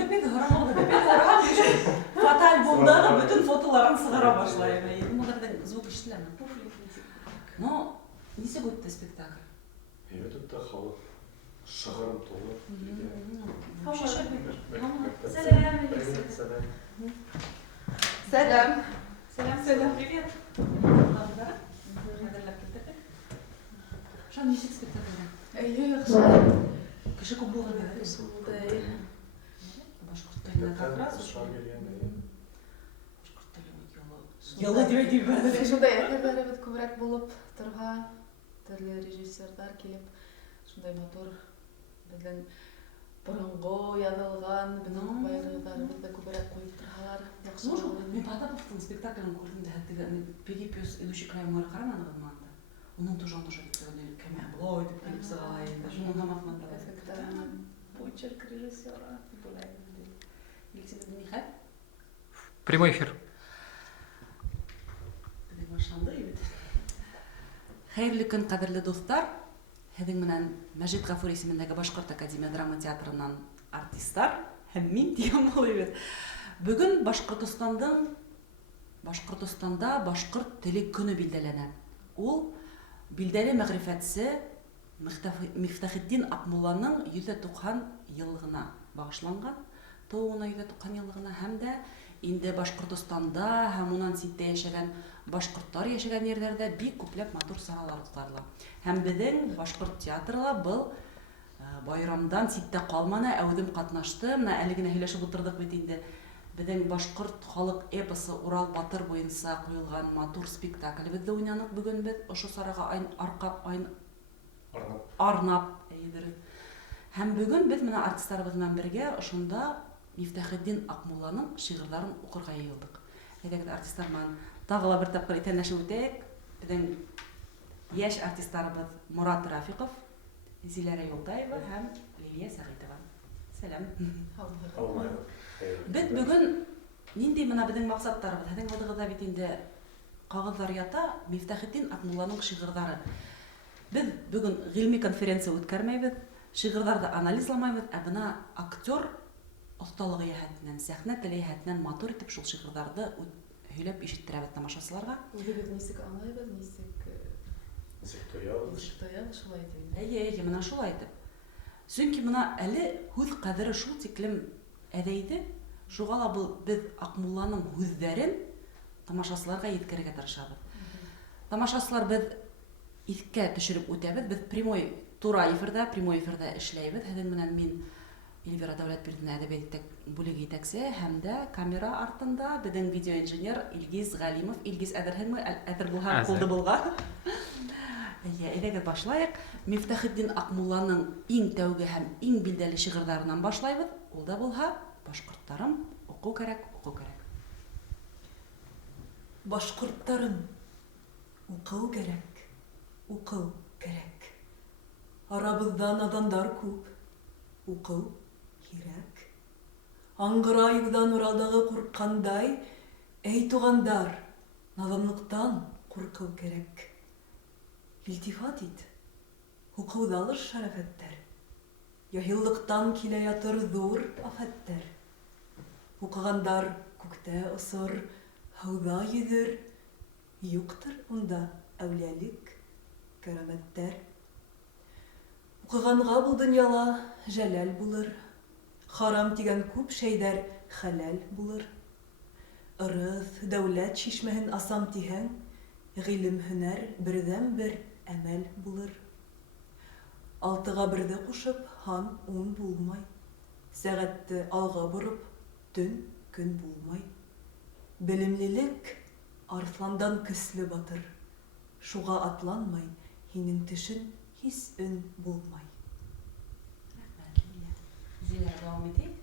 Bebek haralı, bebek haralı. Fatal bundan bütün fotolarını sigara başlayayım. Bu kadar звук işleme. No, nesi gitti spektakl? Evet, o da halı. Şağırım dolu. Selam. Selam. Selam. Selam. Привет. Şu an nesi spektakl? İyi, Kışı kumbuğu gibi. Başkurt dilinde kakraz. Başkurt dili yolu diyor gibi böyle. Şunday әкелер бит күбрәк булып торга, төрле режиссерлар килеп, шундай мотор безнең борынгы язылган безнең байрактарыбызды күбрәк куеп торгалар. Слушай, мен Потаповтың спектаклін көрдім де әттігі Пегипиос идущий краем моря қарамадығын маңды. Оның тұжан кетті, кәме бұлай деп келіп сығалайын. Шының қамақмандығы. Почерк режиссера. Михай? Прямой эфир. Хәйрле көн, кадерле достар. Һеҙҙең менән Мәжит Ғафури исемендәге Башҡорт академия драма театрынан артисттар һәм мин тигән булып. Бөгөн Башҡортостанда башҡорт теле көнө билдәләнә. Ул билдәле мәғрифәтсе Мифтахетдин Аҡмулланың 190 йыллығына бағышланған. Тыуына 190 йыллығына һәм дә инде Башҡортостанда һәм унан ситтә йәшәгән башҡорттар йәшәгән ерҙәрҙә бик күпләп матур саралар үткәрелә. Һәм беҙҙең Башҡорт театры был байрамдан ситтә ҡалманы, әүҙем ҡатнашты. Менә әле генә һөйләшеп ултырдык бит инде. Беҙҙең башҡорт халыҡ эпосы Урал батыр буйынса ҡуйылған матур спектаклебеҙҙе уйнаныҡ бөгөн беҙ ошо сараға арнап. Һәм бөгөн беҙ менә артисттарыбыҙ менән бергә ошонда Мифтахетдин Аҡмулланың шиғырҙарын уҡырға йыйылдык. Әйҙәгеҙ артисттар менән тағы ла бер тапҡыр итәнләшеп үтәйек. Беҙҙең йәш артисттарыбыҙ Мурат Рафиҡов, Зиләрә Юлтаева һәм Лилиә Сәғитова. Сәләм. Беҙ бөгөн ниндәй менә беҙҙең маҡсаттарыбыҙ? Һеҙҙең алдығыҙҙа бит инде ҡағыҙҙар ята, Мифтахетдин Аҡмулланың шиғырҙары. Беҙ бөгөн ғилми конференция үткәрмәйбеҙ, шиғырҙарҙы анализламайбыҙ, ә бына актер оҫталығы йәһәтенән, сәхнә теле йәһәтенән матур итеп шул шиғырҙарҙы һөйләп ишеттерәбеҙ тамашасыларға. Үҙебеҙ нисек аңлайбыҙ, нисек тоябыҙ, шулай итеп. Әйе, менә шулай итеп. Сөнки менә әле һүҙ ҡәҙере шул тиклем әҙәйҙе, шуға ла был беҙ Аҡмулланың һүҙҙәрен тамашасыларға еткерергә тырышабыҙ. Тамашасылар беҙ иҫкә төшөрөп үтәбеҙ, беҙ тура эфирҙә эшләйбеҙ. Һеҙҙең менән мин Эльвира Дәүләтбирҙина әҙәбиәт бүлеге етәксе һәм дә камера артында беҙҙең видеоинженер Илгиз Ғәлимов. Илгиз, әҙерһеңме? Әҙер булһа, ҡулды булға. Әйҙәгеҙ башлайыҡ. Мифтахетдин Аҡмулланың иң тәүге һәм иң билдәле шиғырҙарынан башлайбыҙ. Ул да булһа, башҡорттарым, уҡыу кәрәк, уҡыу кәрәк. Башҡорттарым, уҡыу кәрәк, уҡыу кәрәк. Арабыҙҙа наҙандар күп, уҡыу кирәк. Аңғырайыуҙан Уралдағы ҡурҡҡандай, әй туғандар, наҙанлыҡтан ҡурҡыу кәрәк. Илтифат ит, уҡыуҙалыр шәрәфәттәр. Яһиллыҡтан килә ятыр ҙур афәттәр. Уҡығандар күктә осор, һыуҙа йөҙөр. Юҡтыр унда әүлиәлек, кәрәмәттәр. Уҡығанға был донъяла жәләл булыр. Харам тигән күп шәйҙәр хәләл булыр. Ырыҫ, дәүләт шишмәһен асам тиһәң, ғилем һөнәр берҙән-бер әмәл булыр. Алтыға берҙе ҡушып, һан ун булмай. Сәғәтте алға бороп, төн көн булмай. Белемлелек арыҫландан көслө батыр. Шуға атланмай, һинең тешен һис өн булмай. Зиләрә, дауам итәйек.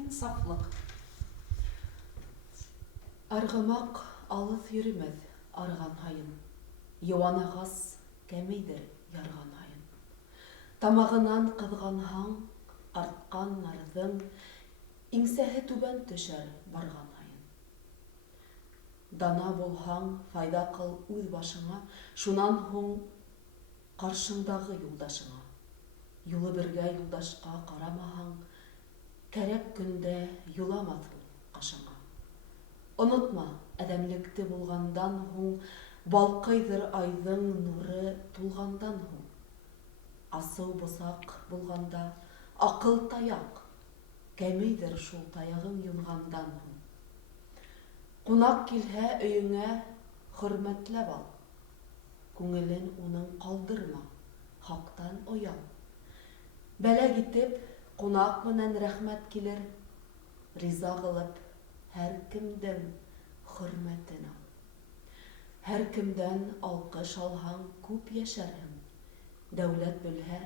Инсафлыҡ. Арғымаҡ алыҫ йөрөмәҫ арған һайын. Йыуан ағас кәмейҙер ярған һайын. Тамағынан ҡыҙғанһаң, артҡан нарҙың иңсәһе түбән төшәр барған һайын. Дана булһаң, файҙа ҡыл үҙ башыңа, шунан һуң Каршыңдагы юлдашыңа. Юлы бергә юлдашка карамаһаң, кәрәк көндә юламаҫ ул ҡашыңа. Онотма, әҙәмлекте булғандан һуң, балҡыйҙыр айҙың нуры тулғандан һуң. Асыу бысаҡ булғанда, аҡыл таяҡ, кәмейҙер шул таяғың юнғандан һуң. Ҡунаҡ килһә өйөңә, хөрмәтләп ал. Күңелен уның ҡалдырма, хаҡтан оял. Бәлә китеп, ҡунаҡ менән рәхмәт килер. Риза ҡылып, һәр кемдең хөрмәтен ал. Һәр кемдән алҡыш алһаң, күп йәшәрһең. Дәүләт бөлһә,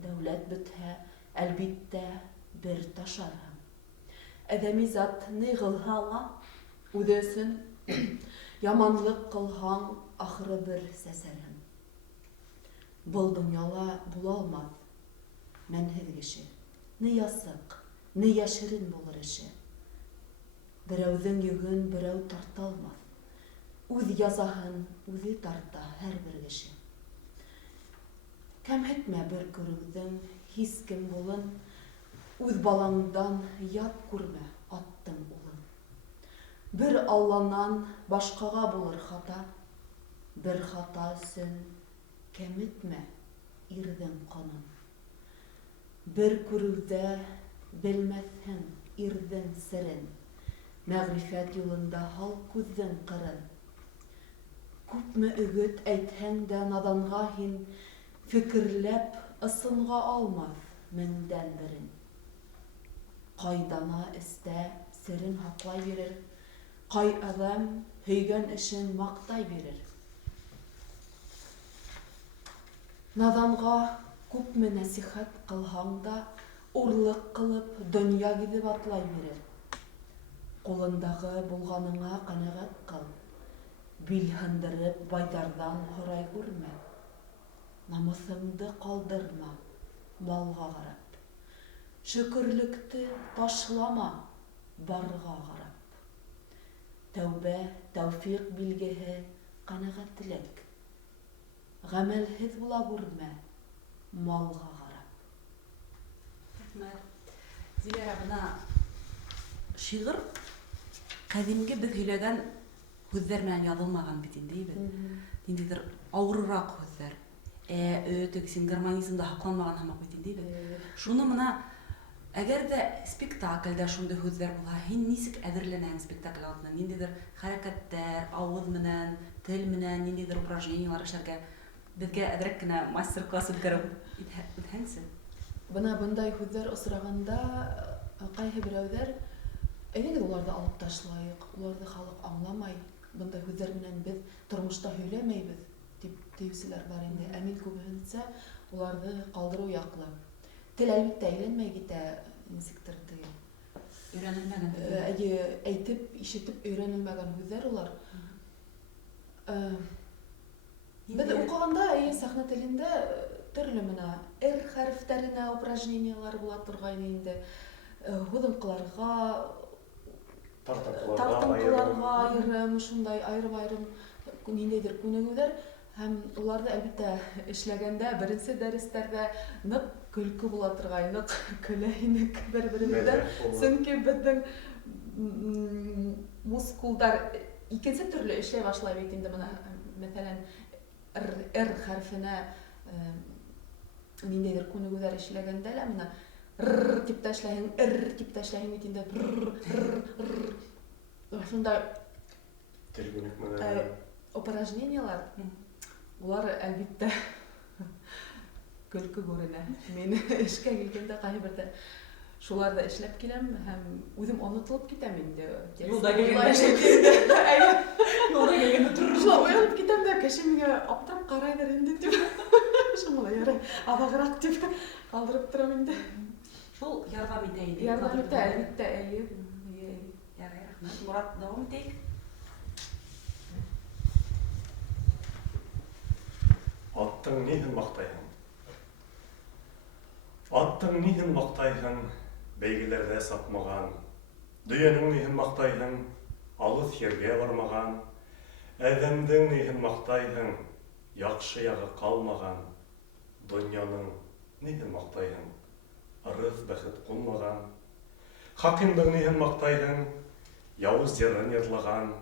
дәүләт бөтһә, әлбиттә бер ташарһың. Әҙәми зат ни ҡылһа ла, үҙе өсөн яманлыҡ ҡылһаң, ахыры бер сәсәрһең. Был донъяла була алмаҫ мәнһеҙ кеше. Ни ясыҡ, ни йәшерен булыр эше. Берәүҙең йөгөн берәү тарта алмаҫ. Үҙ язаһын үҙе тарта һәр бер кеше. Кәмһетмә бер күреүҙең һис кем булын, үҙ балаңдан ят күрмә аттың улын. Бер Алланан башҡаға булыр хата, бер хата өсөн кәметмә ирҙең ҡанын. Бер күреүҙә белмәҫһең ирҙең серен, мәғрифәт юлында һал күҙҙең ҡырын. Күпме өгөт әйтһәң дә наданға һин, фекерләп ысынға алмаҫ меңдән берен. Ҡайҙана эстә серен һаҡлай бирер, ҡай әҙәм һөйгән эшен маҡтай бирер. Наҙанға күпме нәсихәт ҡылһаң да, урлыҡ ҡылып донъя гиҙеп атлай бирер. Ҡулындағы булғаныңа ҡәнәғәт ҡыл, бил һындырып байҙарҙан һорай күрмә. Намыҫыңды ҡалдырма малға ҡарап. Шөкөрлөктө ташлама барға ҡарап. Тәүбә, тәүфиҡ билгеһе ҡәнәғәтлек. Ғәмәлһеҙ була күрмә малға ҡарап. Зиләр, бына шиғыр ҡәҙимге беҙ һөйләгән һүҙҙәр менән яҙылмаған бит инде, ниндәйҙер ауырыраҡ һүҙҙәр. Төгсин гармонизмда һаҡланмаған һымаҡ бит инде. Шуны мына, әгәр дә спектаклдә шундай һүҙҙәр булһа, һин нисек әҙерләнәһең спектакль алдына? Ниндәйҙер хәрәкәттәр, ауыҙ менән, тел менән, ниндәйҙер упражнениялар эшләргә, беҙгә әҙерәк кенә мастер-класс үткәреп үтһәңсе. Бына бындай һүҙҙәр осрағанда, ҡайһы берәүҙәр, әйҙәгеҙ уларҙы алып ташлайыҡ, уларҙы халыҡ аңламай, бындай һүҙҙәр менән беҙ тормошта һөйләмәйбеҙ дип тиеүселәр бар инде. Ә мин күбеһенсә уларҙы ҡалдырыу яҡлы. Тел әлбиттә әйләнмәй китә, нисектер теге. Өйрәнелмәгән. Әйтеп, ишетеп өйрәнелмәгән һүҙҙәр улар. Беҙ уҡығанда, сәхнә телендә төрлө менә р хәрефтәренә упражнениялар була торғайны инде. Һуҙынҡыларға, тартынҡыларға айырым, шундай айырым-айырым ниндәйҙер күнегеүҙәр. Һәм уларҙы әлбиттә эшләгәндә, беренсе дәрестәрҙә ныҡ көлкө була торғай, ныҡ көлә инек бер-беребеҙҙән. Сөнки беҙҙең мускулдар икенсе төрлө эшләй башлай бит инде. Мәҫәлән, р хәрфенә ниндәйҙер күнегеүҙәр эшләгәндә лә менә р тип тә эшләһең, р тип тә эшләһең бит инде. Шундай упражнениялар, улар әлбиттә көлкө күренә. Мин эшкә килгәндә ҡайһы берҙә шуларҙы эшләп киләм һәм үҙем онотолоп китәм инде. Юлда килгәндә. Юлда килгәндә Шулай уянып китәм дә, кеше миңә аптырап ҡарайҙыр инде тип. Шуңлай ярай, аҙағыраҡ тип ҡалдырып торам инде. Шул ярҙам итә инде. Ярҙам итә, әлбиттә, эйе. Ярай, рәхмәт. Мурат, дауам итәйек. Аттың ниһен маҡтайһың? Аттың ниһен маҡтайһың? Бәйгеләрҙә сапмаған. Дөйәнең ниһен маҡтайһың? Алыҫ ергә бармаған. Әҙәмдең ниһен маҡтайһың? яхшы ягы калмаган, дөньяның нихен мактайһың, ырыс бәхет кунмаган, хакимдың нихен мактайһың, явыз ярын ятлаган,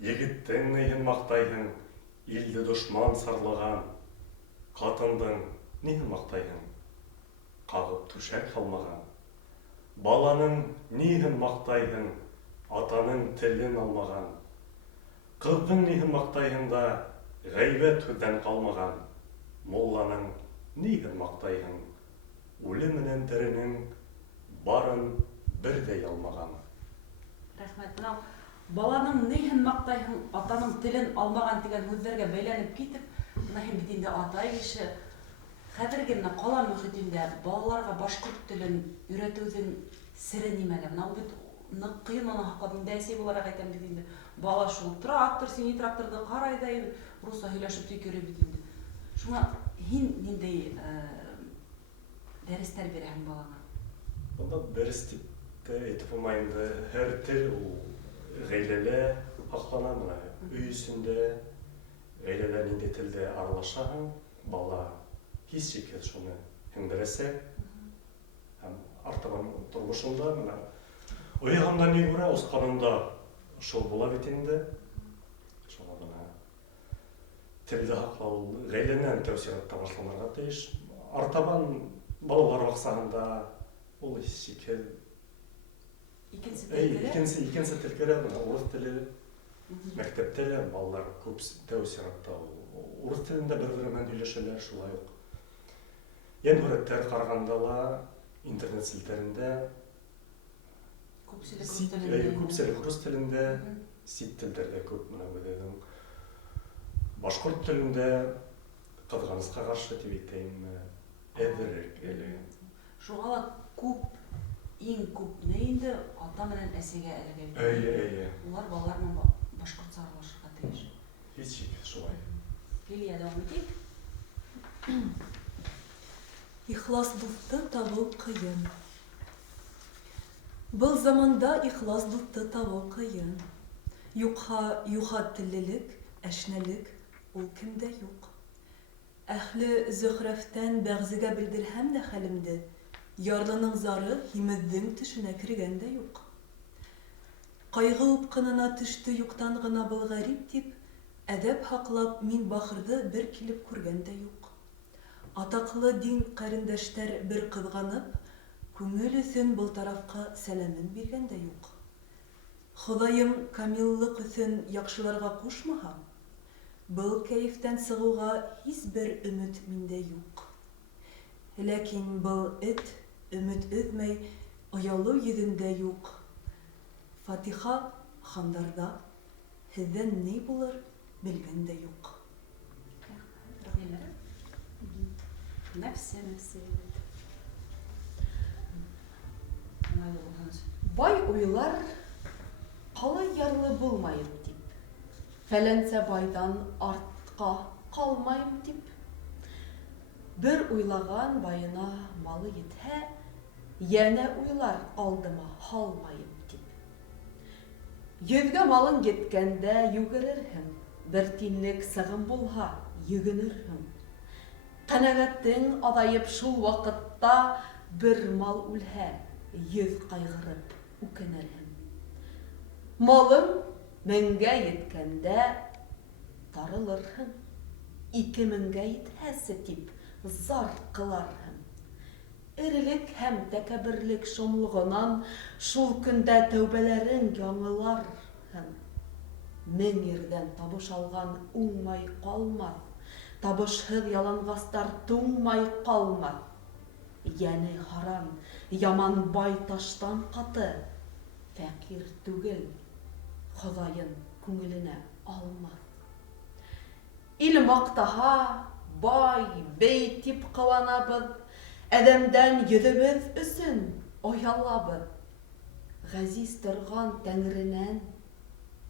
егеттең нихен мактайһың, илде дошман сарлаган, катындың нихен мактайһың, кагып түшәк халмаган, баланың нихен мактайһың, атаның телен алмаган, кыздың нихен мактайһың да, гайбәт хүздән калмаган, молланың нихен мактайһың, үле менән теренең барын бердәй алмаган. Рәхмәт. Менә баланың нихен мактайһың, атаның телен алмаган дигән һүзләргә бәйләнеп китеп, менә һин бит инде атай кеше. Хәзерге менә кала мөхитендә балаларга башкорт телен өйрәтүнең сире нимәдә? Менә ул бит нык кыен аны хакында дәйси буларак әйтәм бит инде. Бала шул трактор, син тракторды карай да русча һөйләшеп тикере бит инде. Шуңа һин ниндәй дәресләр бирәһең балаңа? Бunda дәрес дип әйтеп булмый инде. Һәр тел ул гаиләлә хаклана, менә өй исендә гаиләләр нинди телдә аралашаһың, бала һичшиксез шуны һеңдерәсә. Һәм артабан тормышында менә уйганда ни күрә, усканында шул була бит инде. Шуңа менә телдә хаклау гаиләнән тәүсиратта башланырга тиеш. Артабан балалар ваксагында ул һичшиксез икенче тел керә, менә урыс теле. Мәктәптә дә балалар күп тәүсиратта урыс телендә бер-бер белән һөйләшәләр, шулай ук. Янүрәттәр караганда ла интернет селтәрендә күпселек рус телендә, сит телдәрдә күп, менә безнең башкорт телендә кызганыска каршы дип әйтәм, әҙерәк әле. Шуңа ла күп, иң күп не инде ата менән әсәгә эләгә. Әйе. Улар балалар менән башкортча аралашырга тиеш. Һичшиксез шулай. Лилия, дәвам итик. Ихлас дустты табу кыйын. Был заманда ихлас дустты табу кыйын. Юха теллелек, әшнәлек ул кемдә юк. Әхле зөхрәфтән бәгъзегә белдерһәм дә хәлемде, ярлының зары һимеҙҙең төшөнә кергән дә юк. Ҡайғы упҡынына төштө юҡтан ғына был ғәрип тип, әҙәп һаҡлап мин бахырҙы бер килеп күргән дә юҡ. Атаҡлы дин ҡәрендәштәр бер ҡыҙғанып, күңел өсөн был тарафҡа сәләмен биргән дә юҡ. Хоҙайым камиллыҡ өсөн яҡшыларға ҡушмаһа, был кәйефтән сығыуға һис бер өмөт миндә юҡ. Ләкин был эт өмөт өҙмәй, оялыу йөҙөндә юҡ. Фатиха хандарда һеҙҙән ни булыр белгән дә юҡ. Бай уйлар ҡалай ярлы булмайым тип, фәләнсә байҙан артҡа ҡалмайым тип. Бер уйлаған байына малы етһә, йәнә уйлар алдыма һалмайым тип. 100-гә малың еткәндә йүгерерһең, бер тинлек сығым булһа, йөгөнөрһөң. Ҡәнәғәтең аҙайып шул ваҡытта, бер мал үлһә, 100 ҡайғырып үкенерһең. Малың 1000-гә еткәндә тарылырһың, 2000-гә етһәсе тип зар ҡыларһың. Эрелек һәм тәкәбберлек шомлоғонан шул көндә тәүбәләрең яңыларһың. 1000 ерҙән табыш алған уңмай ҡалмаҫ, табышһыҙ яланғастар туңмай ҡалмаҫ. Йәне һаран, яман бай таштан ҡаты, фәҡир түгел, Хоҙайын күңеленә алмаҫ. Ил маҡтаһа, бай, бей тип ҡыуанабыҙ, әҙәмдән йөҙөбөҙ өсөн оялабыҙ. Ғәзиз торған Тәңренән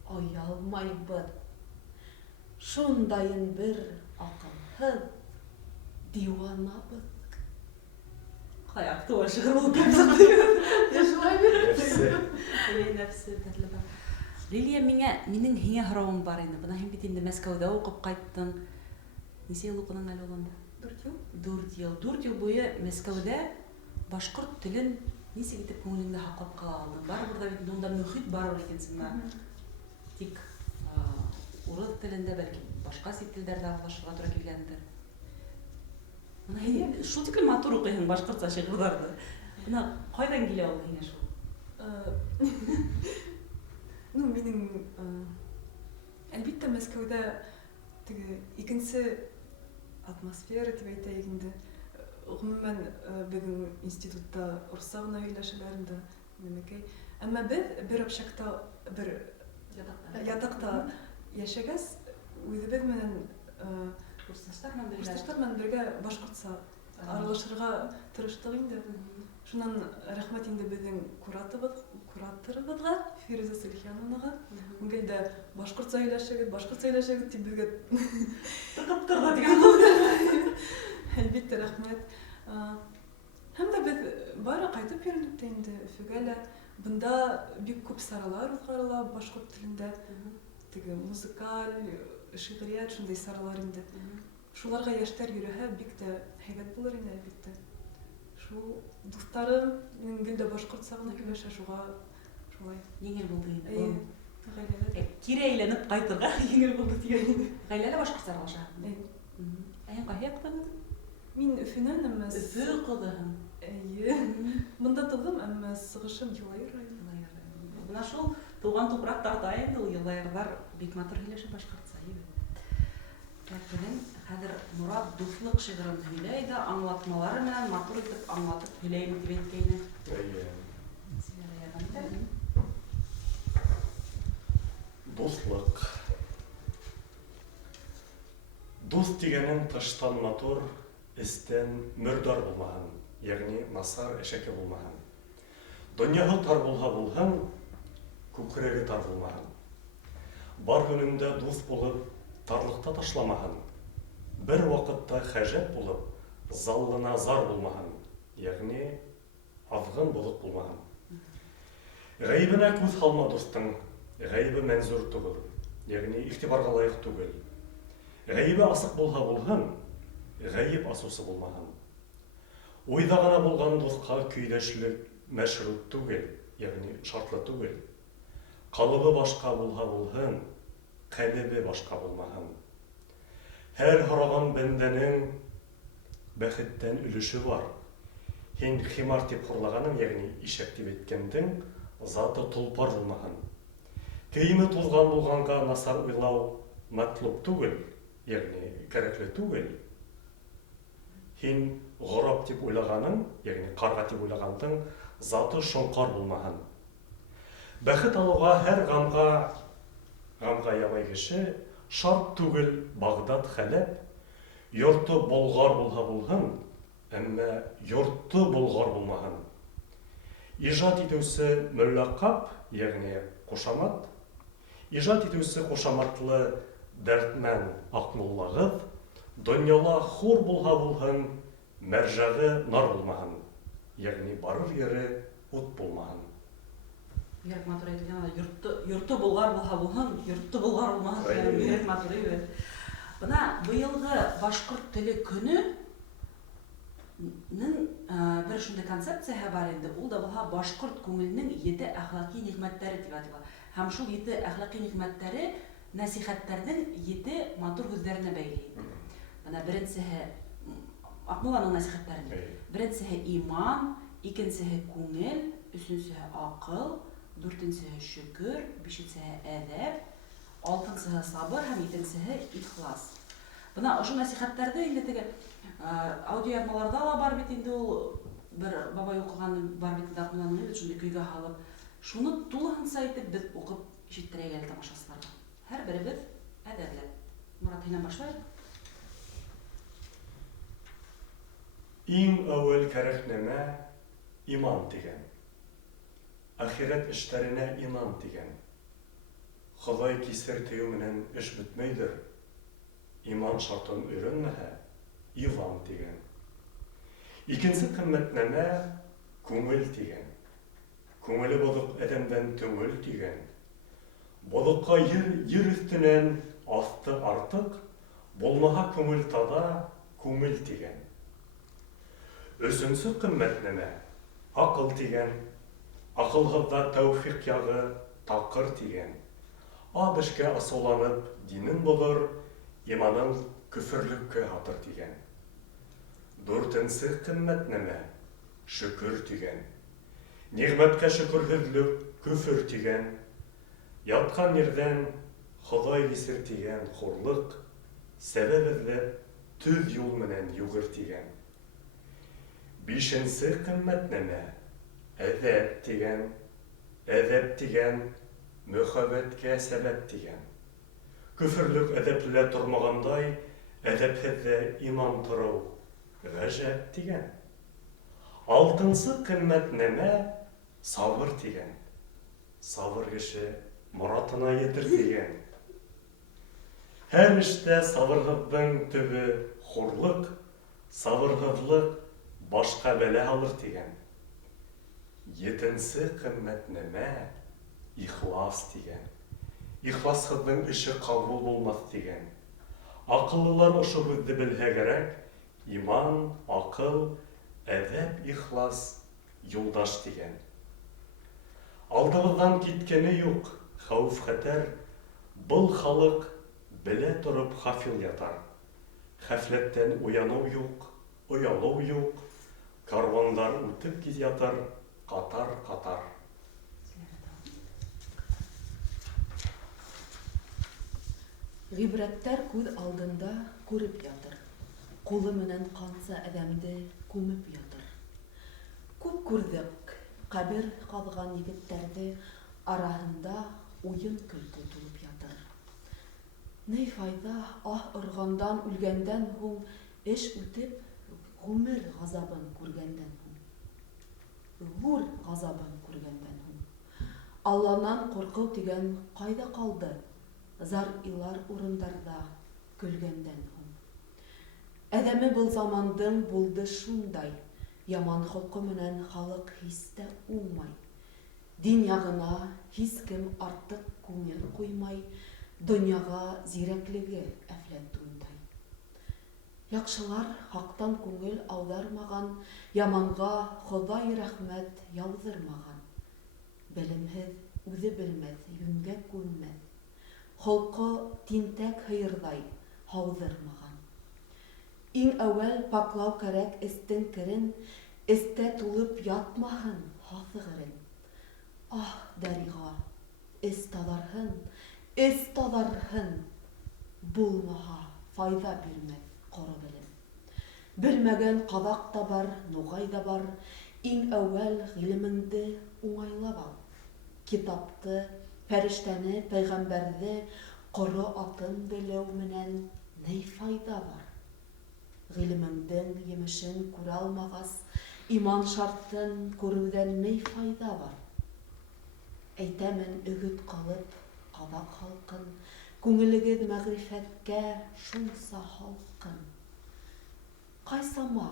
оялмайбыҙ. Шундайын бер аҡылһыҙ диуанабыҙ. Ҡаяҡ тыуышы ул кемсек. Нәфсе. Лилия, минең һиңә һорауым бар инде. Бына һин бит инде Мәскәүҙә уҡып ҡайттың. Нисә ел укыдың әле ул анда? 4 ел. 4 ел. 4 ел буе Мәскәүдә башкорт телен нисек итеп күңелеңдә һаклап кала алдың? Барыбер да бит монда мөхит бар икәнсеңме? Тик урыс телендә, бәлки башка сит телдәрдә аңлашырга туры килгәндер. Менә һин шул тиклем матур укыйсың башкортча шигырьләрне. Менә кайдан килә ул һиңа шул? Ну, минем әлбиттә Мәскәүдә теге икенче атмосфера дип әйтәйек инде. Гомумән безнең институтта урысча гына һөйләшәләр инде. Нәмәкәй. Әмма без бер общакта, бер ятакта яшәгәс, үзебез менән курсташлар белән бергә башкортча аралашырга тырыштык инде. Шуннан рәхмәт инде безнең кураторыбызга, Фируза Сөлхяновага. Ул гелдә башкортча һөйләшәгез дип безгә тыгып торды дигән. Әлбиттә рәхмәт. Һәм дә без бары кайтып йөрдек тә инде Өфөгә. Бында бик күп саралар узгарыла башкорт телендә. Теге музыкаль, шигърият шундай саралар инде. Шуларга яшьтәр йөрәһә, бик тә һәйбәт булыр инде әлбиттә. Шул дусларым минем гелдә башкортча гына һөйләшә, шуга шулай. Еңел булды инде. Гаиләдә. Кире әйләнеп кайтырга еңел булды дигән. Гаиләдә башкортча аралаша. Әйе, кайда укыдың? Мин Өфөнән, әмма Өфө укыдың. әйе. Монда тудым, әмма сыгышым Елайыр районы. Менә шул туган тупрактарда инде ул еллардар бик матур һөйләшә башкортча. Белән хәзер Мурат дуслык шигырын һөйләй дә, аңлатмалары белән матур итеп аңлатып һөйләйме дип әйткәйне. Дуслык. Дус дигәнең тыштан матур, эстән мөрдар булмаһын, ягъни насар әшәке булмаһын. Дөньяһы тар булһа булһын, күкрәге тар булмаһын. Бар көнендә дус булып, тарлыкта ташламаһын. Бер вакытта хәҗәт булып, заллына зар булмаһын, ягъни азгын булып булмаһын. Гайбенә күз салма дустың, гайбе мәнзур түгел, ягъни игътибарга лаек түгел. Гайбе асык булһа булһын, гайып асусы булмаһын. Уйда гына булган дуска көйдәшлек мәшрут түгел, ягъни шартлы түгел. Калыбы башка булһа булһын, калыбы башка булмаһын. Һәр һораган бәндәнең бәхеттән өлеше бар. Һин химар дип хурлаганың, ягъни ишәк дип әйткәндең, заты тулпар булмаһын. Кейеме тузган булганга насар уйлау матлуб түгел, ягъни кәрәкле түгел. Һин гораб дип уйлаганың, ягъни карга дип уйлагандың, заты шоңкар булмаһын. Бәхет алуга һәр гамга ябай кеше шарт түгел Багдад хәләп, йорты болгар булһа булһын, әмма йорты болгар булмаһын. Ижад итүсе мөллақап, ягъни кушамат. Ижад итүсе кушаматлы дәртмән акмуллагыз, дөньяла хур булһа булһын, мәрҗәге нар булмаһын, ягъни барыр йөре ут булмаһын. Йөрәк матур әйтелгән, йорты болгар булһа булһын, йорты болгар булмаһын, йөрәк матур әйбәт. Бына быелгы башкорт теле көне бер шундый концепцияһы бар инде. Ул да булһа башкорт күңеленең 7 әхлакый нигъмәтләре дип атала. Һәм шул 7 әхлакый нигъмәтләре нәсихәтләрнең 7 матур сүзләренә бәйле. Бына беренчеһе Акмулланың нәсихәтләренә. Беренчеһе иман, икенчеһе күңел, өченчеһе акыл, дүртенчеһе шөкер, бишенчеһе әдәп, алтынчеһе сабыр һәм җиденчеһе ихлас. Бына ошо нәсихәтләрдә инде теге аудиоязмаларда ла бар бит инде ул бер бабай укыган бар бит инде Акмулланың шундый көйгә халып. Шуны тулыһынча итеп без укып ишеттерәйек әле тамашачыларга. Һәр беребез әдәпләп. Мурат, һиннән башлайык. Иң әүвәл кәрәк нәмә иман дигән. Ахирет эшләренә иман дигән. Ходай кисер тию менән эш бетмәйдер. Иман шартын өйрәнмәһә, иван дигән. Икенче кыйммәт нәмә күңел дигән. Күңеле бозык әдәмдән түңел дигән. Бозыкка йир өстенән асты артык, Болмаға көңіл тада, көңіл тиген. Өсінсі қыммет неме, ақыл тиген. Ақылғызда тәуфиқ яғы, тақыр тиген. Ад ішке асыланып, динін болыр, иманын күфірлікке атыр тиген. Дүртінсі қыммет неме, шүкір тиген. Нигъмәткә шөкөрһөҙлөк, күфер тиген. Ятҡан ерҙән Хоҙай исер тиген хурлыҡ, сәбәп эҙләп төҙ юл менән юғыр тиген. Бишенсе ҡиммәт нәмә, әҙәп тиген. Әҙәп тиген, мөхәббәткә сәбәп тиген. Күферлек әҙәплелә тормағандай, әҙәпһеҙҙә иман тороу, ғәжәп тиген. Алтынсы ҡиммәт нәмә, сабыр тиген. Сабыр кеше моратына етер тиген. Һәр эштә сабырһыҙҙың төбө хурлыҡ, сабырһыҙлыҡ башҡа бәлә алыр тиген. Етенсе ҡиммәт нәмә, ихлас тиген. Ихласһыҙҙың эше ҡабул булмаҫ тиген. Аҡыллылар ошо һүҙҙе белһә кәрәк, иман, аҡыл, әҙәп, ихлас, юлдаш тиген. Алдыбыҙҙан киткәне юҡ, хәүеф-хәтәр, был халыҡ белә тороп хафил ятар. Хәфләттән уяныу юҡ, оялыу юҡ, карвандар үтеп кит ятар, ҡатар-ҡатар. Ғибрәттәр күҙ алдында күреп ятыр. Ҡулы менән ҡанса әҙәмде күмеп ятыр. Күп күрҙек ҡәбер ҡаҙған егеттәрҙе, араһында уйын көлкө тулып ятыр. Ней файҙа, ырғандан, үлгәндән һуң, эш үтеп, ғүмер ғазабын күргәндән һуң. Ҙур ғазабын күргәндән һуң. Алланан ҡурҡыу тигән ҡайҙа ҡалды? Зар илар урындарҙа көлгәндән һуң. Әҙәме был замандың булды шундай, яман холҡо менән халыҡ һис тә уңмай. Дин яғына һис кем артыҡ күңел ҡуймай, донъяға зирәклеге әфләтундай. Яҡшылар хаҡтан күңел ауҙармаған, яманға Хоҙай рәхмәт яуҙырмаған. Белемһеҙ үҙе белмәҫ, йүнгә күнмәҫ. Холҡо тинтәк һыйырҙай һауҙырмаған. Иң әүәл паклау кәрәк эстең керен, эстә тулып ятмаһын һаҫығырын. Ах, Дәриға, эс таҙарһын, булмаһа файҙа бирмәҫ ҡоро белем. Белмәгән ҡаҙаҡ та бар, нуғай да бар, иң әүәл ғилемеңде уңайлап ал. Китапты, фәрештәне, пәйғәмбәрҙе, ҡоро атын белеү менән ней файҙа бар. Ғилемеңдең емешен күрә алмағас, иман шартын күреүҙән ней файҙа бар. Әйтәмен өгөт ҡалып, ҡаҙаҡ халҡын, күңелегеҙ мәғрифәткә шунса һалҡын. Ҡайсама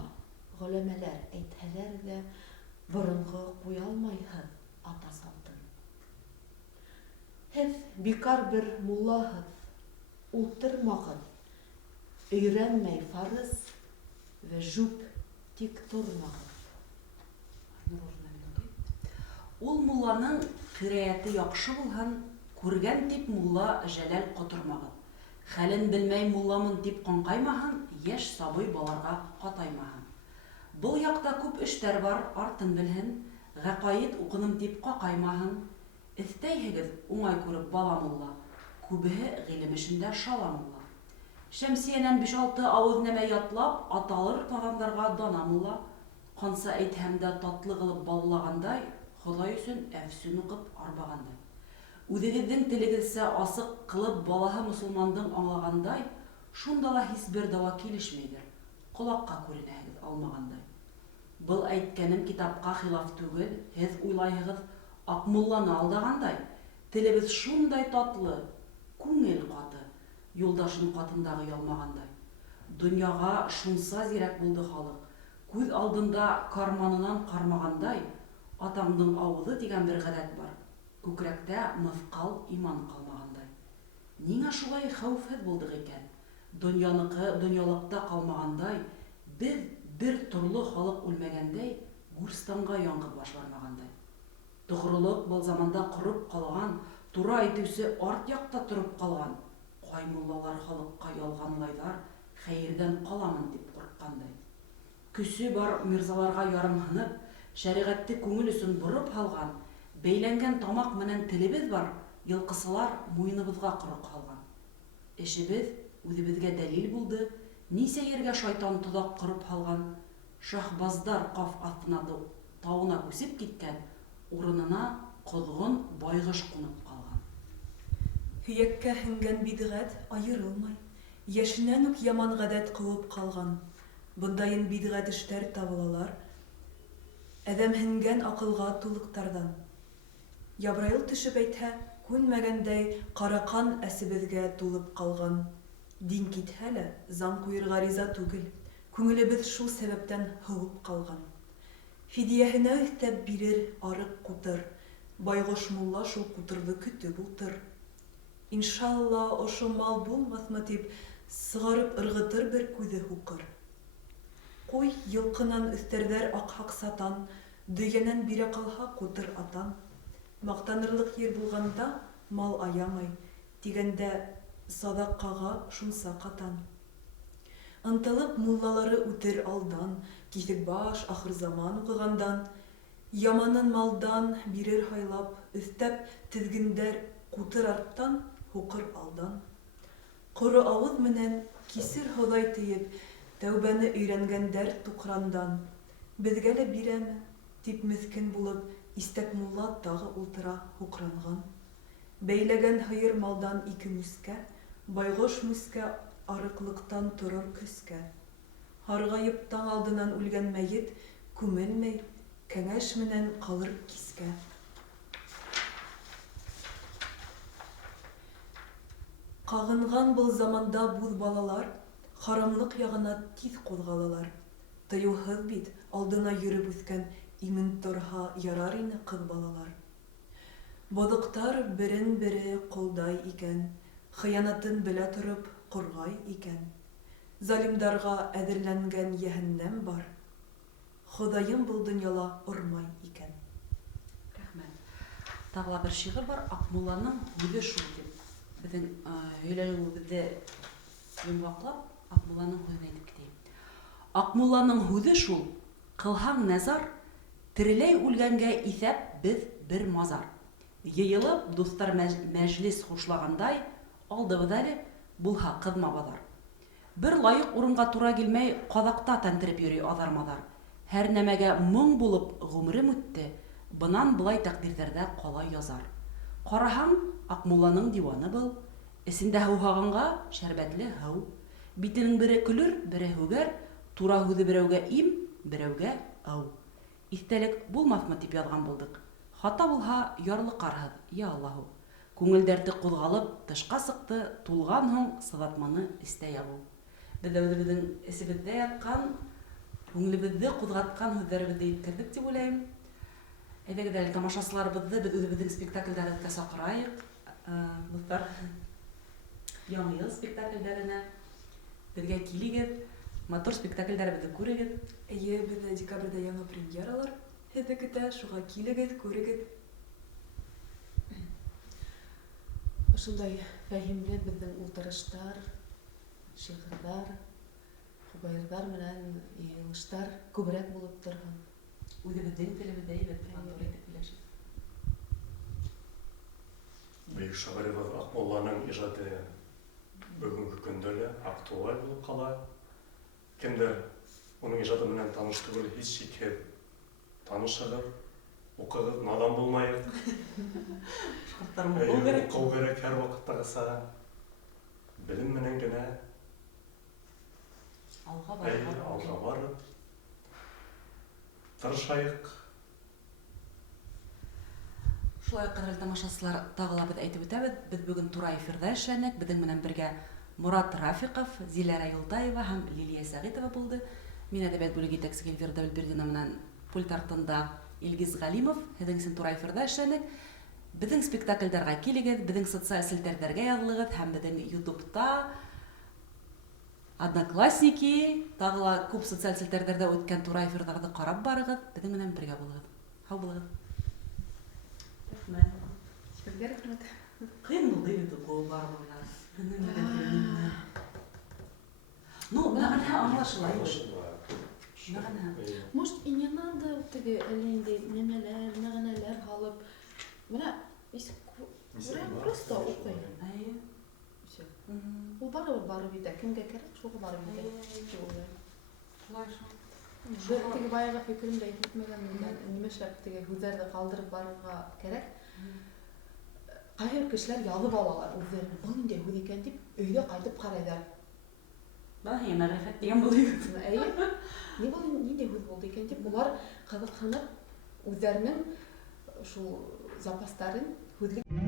ғөләмәләр әйтһәләр ҙә, боронғо ҡуя алмайһыҙ ата салтын. Һеҙ бикар бер муллаһыҙ, ултырмағыҙ, өйрәнмәй фарыз вә жүп тик тормағыҙ. Ул мулланың ҡираәте яҡшы булһын, күргән тип мулла жәләл ҡотормағыҙ. Хәлен белмәй мулламын тип ҡаңҡаймаһын, йәш сабый баларға ҡатаймаһын. Был яҡта күп эштәр бар, артын белһен, ғәҡайет уҡыным тип ҡаҡаймаһын. Эҫтәйһегеҙ уңай күреп бала мулла, күбеһе ғилем эшендә шала мулла. Шәмсиәнән 5-6 ауыҙ нәмә ятлап, аталыр тағамдарға дана мулла. Ҡанса әйтһәм дә татлы ҡылып баллағандай, Хоҙай өсөн әфсүн уҡып арбағандай. Үҙегеҙҙең телегеҙсә асыҡ ҡылып балаһы мосолмандың аңлағандай, шунда ла һис бер дауа килешмәйҙер, ҡолаҡҡа күренәһегеҙ алмағандай. Был әйткәнем китапҡа хилаф түгел, һеҙ уйлайһығыҙ Аҡмулланы алдағандай. Телебеҙ шундай татлы, күңел ҡаты, юлдашын ҡатындағы ялмағандай. Донъяға шунса зирәк булды халыҡ, күҙ алдында карманынан ҡармағандай. Атаңдың ауыҙы тигән бер ғәҙәт бар, күкрәктә мыҫҡал иман ҡалмағандай. Ниңә шулай хәүефһеҙ булдыҡ икән? дөньялыкта калмагандай, без бер төрле халык үлмәгәндәй, Гүрстанга яңгыр башланмагандай. Тугрылык был заманда корып калган, тура әйтүсе арт якта турып калган. Каймуллалар халыкка ялганлайлар, хәердән каламын дип курыккандай. Күсе бар мирзаларга ярымһынып, шәригатьте күңел өчен бурып алган, бәйләнгән тамак менән телебез бар, йылкысылар муеныбызга корык калган. Эшебез үзебезгә дәлил булды, нисә ергә шайтан тузак корып алган, шахбаздар каф астына тауына күсеп киткән, урынына козгын байгыш кунып калган. Һөяккә һеңгән бидгать аерылмай, яшеннән үк яман гадәт кылып калган. Бундайын бидгать эштәр табылалар, әдәм һеңгән акылга тулыктардан. Ябраил төшеп әйтһә, күнмәгәндәй каракан әсебезгә тулып калган. Дин китһә лә, зан куерга риза түгел, күңелебез шул сәбәптән һылып калган. Фидияһенә өстәп бирер арык кутыр, байгош мулла шул кутырды көтеп утыр. Иншалла, ошо мал булмасмы дип, сыгарып ыргытыр бер күзе һукыр. Куй йылкынан өстәрҙәр аҡһаҡ сатан, дөйәнән бирә ҡалһа кутыр атан. Маҡтанырлыҡ ер булғанда мал аямай, тигәндә саҙаҡҡаға шунса ҡатан. Ынтылып муллалары үтер алдан, киҫек баш ахыр заман уҡығандан, яманын малдан бирер һайлап, өҫтәп теҙгендәр кутыр арттан, һуҡыр алдан. Ҡоро ауыҙ менән кисер һоҙай тейеп, тәүбәне өйрәнгәндәр туҡрандан. Беҙгә лә бирәме, тип меҫкен булып, Истәк мулла тағы ултыра һуҡранған. Бәйләгән һыйыр малдан 2 мүскә, байгош мүскә арыҡлыҡтан торор көскә. Һарғайып таң алдынан үлгән мәйет, күмелмәй, кәңәш менән ҡалыр кискә. Ҡағынған был заманда буҙ балалар, харамлыҡ яғына тиҙ ҡуҙғалалар. Тыйыуһыҙ бит алдына йөрөп үҫкән имен торһа ярар ине ҡыҙ балалар. Боҙоҡтар берен-бере ҡолдай икән, хыянатын белә тороп ҡорғай икән. Залимдарға әҙерләнгән йәһәннәм бар. Хоҙайым был донъяла ормай икән. Рәхмәт. Тағы ла бер шиғыр бар, Аҡмулланың һүҙе шул дип. Беҙҙең һөйләүебеҙҙе йомғаҡлап, Аҡмулланың һүҙен әйтеп китәйем. Аҡмулланың һүҙе шул, ҡылһаң нәзар, тереләй үлгәнгә иҫәп беҙ бер мазар. Йыйылып, дуҫтар мәжлес хушлағандай, алдыбыҙ әле, булһа ҡыҙма баҙар. Бер лайыҡ урынға тура килмәй, ҡаҙаҡта тәнтереп йөрөй аҙар-маҙар. Һәр нәмәгә моң булып ғүмерем үтте, бынан былай тәҡдирҙәрҙә ҡалай язар. Ҡараһаң, Аҡмулланың диваны был, эсендә һыуһағанға шәрбәтле һыу. Битенең бере көлөр, бере һүгәр, тура һүҙе берәүгә им, берәүгә ау. Иҫтәлек булмаҫмы тип яҙған булдыҡ. Хата булһа, ярлы ҡарһыҙ, я Аллаһу. Күңел дәрте ҡуҙғалып, тышҡа сыҡты, тулған һуң сыҙатманы эстә ябыу. Беҙ үҙебеҙҙең эсебеҙҙә ятҡан, күңелебеҙҙе ҡуҙғатҡан һүҙҙәребеҙҙе еткерҙек тип уйлайым. Әйҙәгеҙ әле тамашасыларыбыҙҙы беҙ үҙебеҙҙең спектаклдәргә саҡырайыҡ. Дуҫтар, Яңы йыл спектаклдәренә беҙгә килегеҙ, матур спектаклдәребеҙҙе күрегеҙ. Эйе, беҙҙә декабрҙә яңы премьералар һеҙҙе көтә, шуға килегеҙ, күрегеҙ. Ошондай фәһимле беҙҙең ултырыштар, шиғырҙар, хубайырҙар менән йыйылыштар күберәк булып торһон. Үҙебеҙҙең телебеҙҙә әйбәт матур итеп һөйләшеп. Бөйөк шағирыбыҙ Аҡмулланың ижады бөгөнгө көндә лә актуаль булып ҡала. Кемдер уның ижады менән таныш түгел, һис шикһеҙ танышығыҙ, уҡығыҙ, наҙан булмайыҡ. Уҡыу кәрәк һәр ваҡыттағыса. Белем менән генә алға барып, тырышайыҡ. Шулай ҡәҙерле тамашасылар, тағы ла беҙ әйтеп үтәбеҙ. Беҙ бөгөн тура эфирҙә эшләнек. Беҙҙең менән бергә Мурат Рафиҡов, Зиләрә Юлтаева һәм Лилиә Сәғитова булды. Мин әҙәбиәт бүлеге етәксеһе Эльвира Белбердина менән пульт артында Илгиз Ғәлимов. Һеҙҙең өсөн тура эфирҙә эшләнек. Беҙҙең спектаклдәргә килегеҙ, беҙҙең социаль селтәрҙәргә яҙылығыҙ һәм беҙҙең YouTube-та Одноклассники, тағы ла күп социаль селтәрҙәрҙә үткән тура эфирҙарҙы ҡарап барығыҙ, беҙҙең менән бергә булығыҙ. Һау булығыҙ. Рәхмәт. Сезгә рәхмәт. Қиын булды бит ул барыбыҙға. Ну, мәғәнә аңлашыла. Мәғәнә. Может, и не надо теге әллә нәмәләр, мәгънәләр һалып. Менә просто укый. Әйе. Все. Ул барып итә. Кемгә кәрәк, шуға барып итә. Бер теге баягы фикеремдә әйтмәгән нимәшләп теге һүзләрне калдырып барырга кәрәк. Кайһыр кешеләр язып алалар үзләренә. Бу нинди һүз икән дип, өйгә кайтып карайлар. Бәһи мәгърифәт дигән булды. Әйе. Ни булды, нинди һүз булды икән дип, улар кызыксынып үзләренең шул запастарын, һүзлек